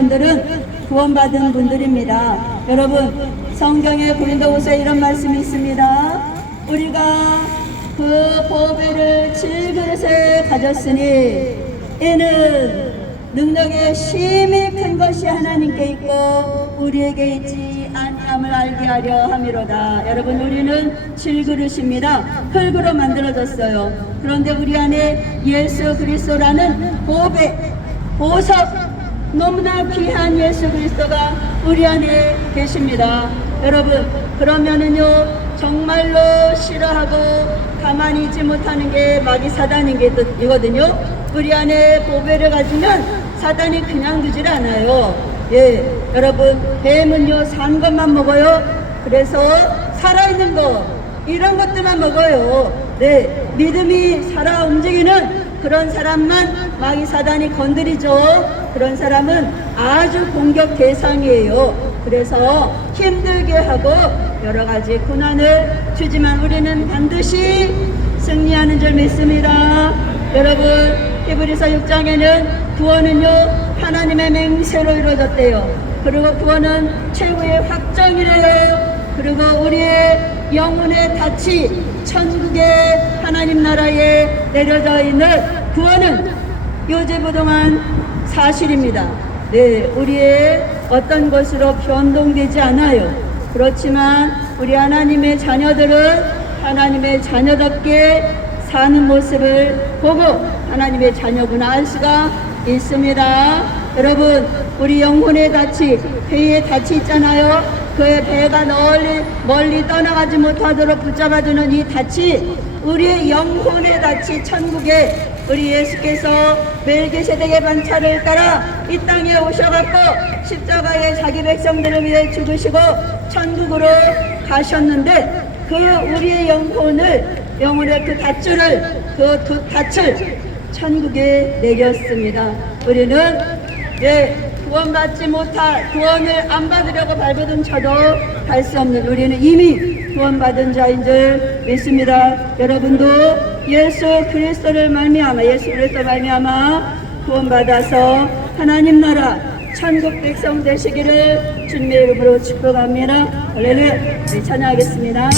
분들은 구원받은 분들입니다. 여러분 성경에 고린도후서에 이런 말씀이 있습니다. 우리가 그 보배를 질그릇에 가졌으니 이는 능력의 심히 큰 것이 하나님께 있고 우리에게 있지 아니함을 알게 하려 함이로다. 여러분 우리는 질그릇입니다. 흙으로 만들어졌어요. 그런데 우리 안에 예수 그리스도라는 보배, 보석, 너무나 귀한 예수 그리스도가 우리 안에 계십니다. 여러분 그러면은요 정말로 싫어하고 가만히 있지 못하는 게 마귀 사단인 게 이거든요. 우리 안에 보배를 가지면 사단이 그냥 두질 않아요. 예, 여러분 뱀은요 산 것만 먹어요. 그래서 살아있는 거 이런 것들만 먹어요. 네, 믿음이 살아 움직이는 그런 사람만 마귀 사단이 건드리죠. 그런 사람은 아주 공격 대상이에요. 그래서 힘들게 하고 여러 가지 고난을 주지만 우리는 반드시 승리하는 줄 믿습니다. 여러분 히브리서 6장에는 구원은요 하나님의 맹세로 이루어졌대요. 그리고 구원은 최후의 확정이래요. 그리고 우리의 영혼의 닻이 천국의 하나님 나라에 내려져 있는 구원은 요제부동한 사실입니다. 네, 우리의 어떤 것으로 변동되지 않아요. 그렇지만 우리 하나님의 자녀들은 하나님의 자녀답게 사는 모습을 보고 하나님의 자녀구나 알 수가 있습니다. 여러분, 우리 영혼의 닻이, 배의 닻이 있잖아요. 그의 배가 널리, 멀리 떠나가지 못하도록 붙잡아주는 이 닻이 우리의 영혼의 닻이 천국에 우리 예수께서 멜기세덱의 반차를 따라 이 땅에 오셔갖고 십자가에 자기 백성들을 위해 죽으시고 천국으로 가셨는데 그 우리의 영혼을 영혼의 그 닷줄을 그 두- 닻을 천국에 내렸습니다. 우리는 예, 구원받지 못할 구원을 안 받으려고 발버둥 쳐도 갈수 없는 우리는 이미 구원받은 자인 줄 믿습니다. 여러분도 예수 그리스도를 말미암아 예수 그리스도 말미암아 구원받아서 하나님 나라 천국 백성 되시기를 주님의 이름으로 축복합니다. 할렐루야. 네, 찬양하겠습니다.